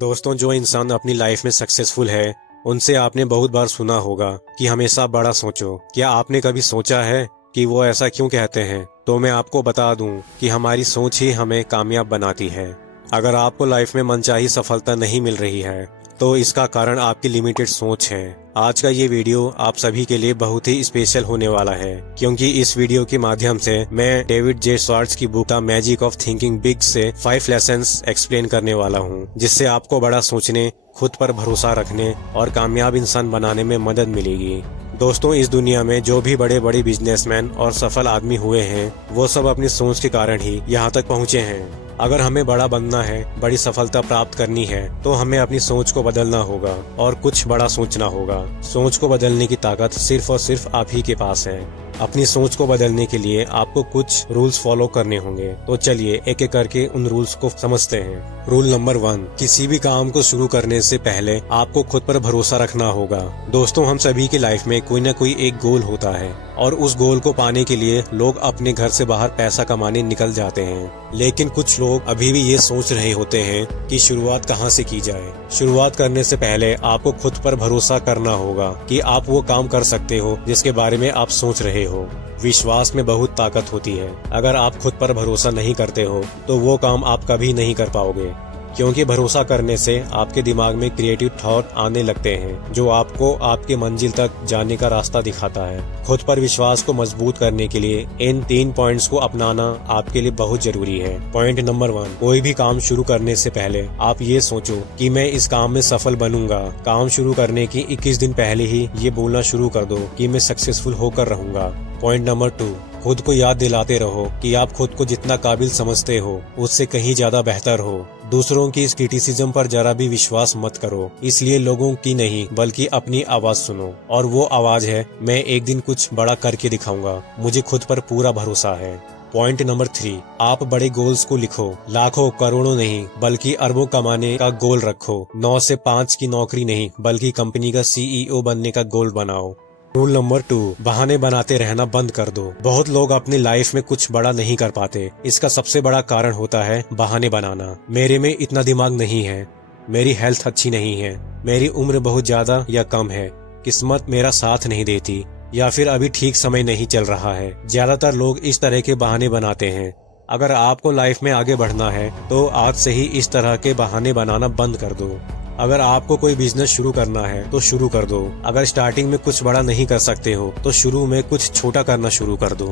दोस्तों, जो इंसान अपनी लाइफ में सक्सेसफुल है उनसे आपने बहुत बार सुना होगा कि हमेशा बड़ा सोचो। क्या आपने कभी सोचा है कि वो ऐसा क्यों कहते हैं? तो मैं आपको बता दूं कि हमारी सोच ही हमें कामयाब बनाती है। अगर आपको लाइफ में मनचाही सफलता नहीं मिल रही है तो इसका कारण आपकी लिमिटेड सोच है। आज का ये वीडियो आप सभी के लिए बहुत ही स्पेशल होने वाला है, क्योंकि इस वीडियो के माध्यम से मैं डेविड जे स्वार्ट्ज की book the magic of thinking big से 5 लेसन्स एक्सप्लेन करने वाला हूँ, जिससे आपको बड़ा सोचने, खुद पर भरोसा रखने और कामयाब इंसान बनाने में मदद मिलेगी। दोस्तों, इस दुनिया में जो भी बड़े बड़े बिजनेसमैन और सफल आदमी हुए हैं वो सब अपनी सोच के कारण ही यहाँ तक पहुँचे हैं। अगर हमें बड़ा बनना है, बड़ी सफलता प्राप्त करनी है, तो हमें अपनी सोच को बदलना होगा और कुछ बड़ा सोचना होगा। सोच को बदलने की ताकत सिर्फ और सिर्फ आप ही के पास है। अपनी सोच को बदलने के लिए आपको कुछ रूल्स फॉलो करने होंगे। तो चलिए एक एक करके उन रूल्स को समझते हैं। रूल नंबर 1, किसी भी काम को शुरू करने से पहले आपको खुद पर भरोसा रखना होगा। दोस्तों, हम सभी की लाइफ में कोई न कोई एक गोल होता है और उस गोल को पाने के लिए लोग अपने घर से बाहर पैसा कमाने निकल जाते हैं। लेकिन कुछ लोग अभी भी ये सोच रहे होते हैं कि शुरुआत कहाँ से की जाए। शुरुआत करने से पहले आपको खुद पर भरोसा करना होगा कि आप वो काम कर सकते हो जिसके बारे में आप सोच रहे हो। विश्वास में बहुत ताकत होती है। अगर आप खुद पर भरोसा नहीं करते हो तो वो काम आप कभी नहीं कर पाओगे, क्योंकि भरोसा करने से आपके दिमाग में क्रिएटिव थॉट आने लगते हैं जो आपको आपके मंजिल तक जाने का रास्ता दिखाता है। खुद पर विश्वास को मजबूत करने के लिए इन 3 पॉइंट्स को अपनाना आपके लिए बहुत जरूरी है। पॉइंट नंबर 1, कोई भी काम शुरू करने से पहले आप ये सोचो कि मैं इस काम में सफल बनूंगा। काम शुरू करने की 21 दिन पहले ही ये बोलना शुरू कर दो कि मैं सक्सेसफुल होकर रहूंगा। पॉइंट नंबर 2, खुद को याद दिलाते रहो कि आप खुद को जितना काबिल समझते हो उससे कहीं ज्यादा बेहतर हो। दूसरों की इस क्रिटिसिज्म पर जरा भी विश्वास मत करो। इसलिए लोगों की नहीं बल्कि अपनी आवाज सुनो, और वो आवाज है, मैं एक दिन कुछ बड़ा करके दिखाऊंगा, मुझे खुद पर पूरा भरोसा है। पॉइंट नंबर 3, आप बड़े गोल्स को लिखो। लाखों करोड़ों नहीं बल्कि अरबों कमाने का गोल रखो। 9 से 5 की नौकरी नहीं बल्कि कंपनी का CEO बनने का गोल बनाओ। रूल नंबर 2, बहाने बनाते रहना बंद कर दो। बहुत लोग अपनी लाइफ में कुछ बड़ा नहीं कर पाते। इसका सबसे बड़ा कारण होता है बहाने बनाना। मेरे में इतना दिमाग नहीं है, मेरी हेल्थ अच्छी नहीं है, मेरी उम्र बहुत ज्यादा या कम है, किस्मत मेरा साथ नहीं देती, या फिर अभी ठीक समय नहीं चल रहा है। ज्यादातर लोग इस तरह के बहाने बनाते हैं। अगर आपको लाइफ में आगे बढ़ना है तो आज से ही इस तरह के बहाने बनाना बंद कर दो। अगर आपको कोई बिजनेस शुरू करना है तो शुरू कर दो। अगर स्टार्टिंग में कुछ बड़ा नहीं कर सकते हो तो शुरू में कुछ छोटा करना शुरू कर दो।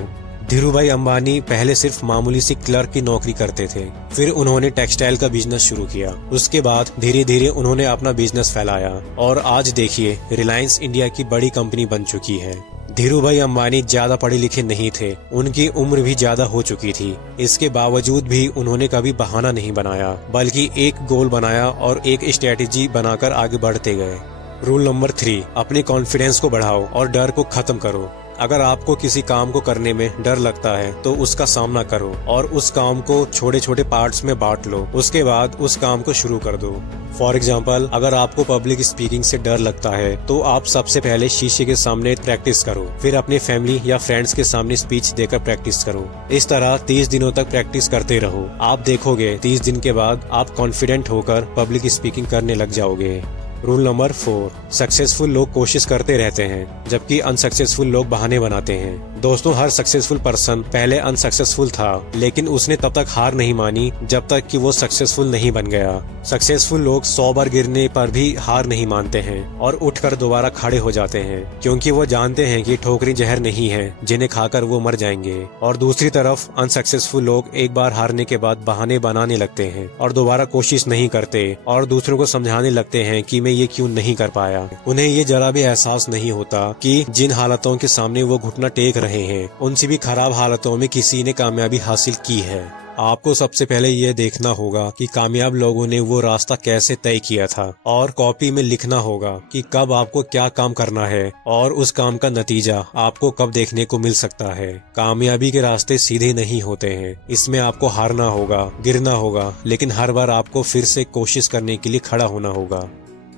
धीरूभाई अंबानी पहले सिर्फ मामूली सी क्लर्क की नौकरी करते थे, फिर उन्होंने टेक्सटाइल का बिजनेस शुरू किया। उसके बाद धीरे धीरे उन्होंने अपना बिजनेस फैलाया और आज देखिए रिलायंस इंडिया की बड़ी कंपनी बन चुकी है। धीरूभाई अंबानी ज्यादा पढ़े लिखे नहीं थे, उनकी उम्र भी ज्यादा हो चुकी थी। इसके बावजूद भी उन्होंने कभी बहाना नहीं बनाया, बल्कि एक गोल बनाया और एक स्ट्रेटेजी बनाकर आगे बढ़ते गए। रूल नंबर 3, अपने कॉन्फिडेंस को बढ़ाओ और डर को खत्म करो। अगर आपको किसी काम को करने में डर लगता है तो उसका सामना करो और उस काम को छोटे छोटे पार्ट्स में बांट लो। उसके बाद उस काम को शुरू कर दो। फॉर एग्जाम्पल, अगर आपको पब्लिक स्पीकिंग से डर लगता है तो आप सबसे पहले शीशे के सामने प्रैक्टिस करो, फिर अपने फैमिली या फ्रेंड्स के सामने स्पीच देकर प्रैक्टिस करो। इस तरह 30 दिनों तक प्रैक्टिस करते रहो। आप देखोगे 30 दिन के बाद आप कॉन्फिडेंट होकर पब्लिक स्पीकिंग करने लग जाओगे। रूल नंबर 4, सक्सेसफुल लोग कोशिश करते रहते हैं जबकि अनसक्सेसफुल लोग बहाने बनाते हैं। दोस्तों, हर सक्सेसफुल पर्सन पहले अनसक्सेसफुल था, लेकिन उसने तब तक हार नहीं मानी जब तक कि वो सक्सेसफुल नहीं बन गया। सक्सेसफुल लोग 100 बार गिरने पर भी हार नहीं मानते हैं और उठकर दोबारा खड़े हो जाते हैं, क्योंकि वो जानते हैं कि ठोकरें जहर नहीं है जिन्हें खाकर वो मर जाएंगे। और दूसरी तरफ अनसक्सेसफुल लोग एक बार हारने के बाद बहाने बनाने लगते हैं और दोबारा कोशिश नहीं करते और दूसरों को समझाने लगते हैं कि मैं ये क्यों नहीं कर पाया। उन्हें ये जरा भी एहसास नहीं होता कि जिन हालातों के सामने वो घुटना टेक रहे हैं उनसे भी खराब हालातों में किसी ने कामयाबी हासिल की है। आपको सबसे पहले ये देखना होगा कि कामयाब लोगों ने वो रास्ता कैसे तय किया था, और कॉपी में लिखना होगा कि कब आपको क्या काम करना है और उस काम का नतीजा आपको कब देखने को मिल सकता है। कामयाबी के रास्ते सीधे नहीं होते हैं, इसमें आपको हारना होगा, गिरना होगा, लेकिन हर बार आपको फिर से कोशिश करने के लिए खड़ा होना होगा।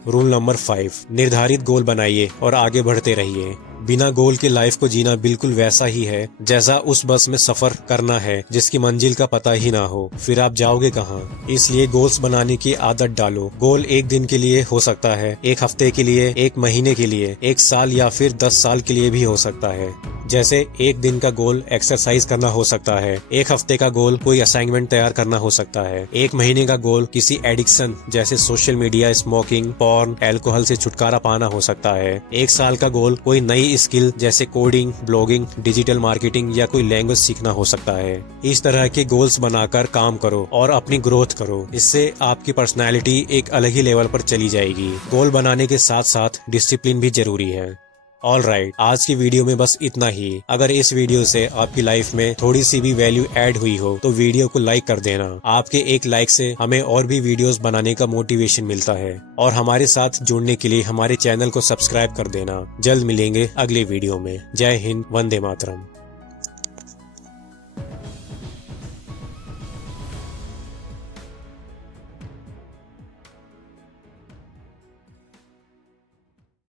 रूल नंबर 5, निर्धारित गोल बनाइए और आगे बढ़ते रहिए। बिना गोल के लाइफ को जीना बिल्कुल वैसा ही है जैसा उस बस में सफर करना है जिसकी मंजिल का पता ही ना हो, फिर आप जाओगे कहाँ। इसलिए गोल्स बनाने की आदत डालो। गोल एक दिन के लिए हो सकता है, एक हफ्ते के लिए, एक महीने के लिए, एक साल या फिर 10 साल के लिए भी हो सकता है। जैसे एक दिन का गोल एक्सरसाइज करना हो सकता है, एक हफ्ते का गोल कोई असाइनमेंट तैयार करना हो सकता है, एक महीने का गोल किसी एडिक्शन जैसे social media, smoking, porn, alcohol से छुटकारा पाना हो सकता है, एक साल का गोल कोई नई स्किल जैसे कोडिंग, ब्लॉगिंग, डिजिटल मार्केटिंग या कोई लैंग्वेज सीखना हो सकता है। इस तरह के गोल्स बनाकर काम करो और अपनी ग्रोथ करो। इससे आपकी पर्सनैलिटी एक अलग ही लेवल पर चली जाएगी। गोल बनाने के साथ साथ डिसिप्लिन भी जरूरी है। ऑलराइट, आज की वीडियो में बस इतना ही। अगर इस वीडियो से आपकी लाइफ में थोड़ी सी भी वैल्यू ऐड हुई हो तो वीडियो को लाइक कर देना। आपके एक लाइक से हमें और भी वीडियोस बनाने का मोटिवेशन मिलता है। और हमारे साथ जुड़ने के लिए हमारे चैनल को सब्सक्राइब कर देना। जल्द मिलेंगे अगले वीडियो में। जय हिंद, वंदे मातरम।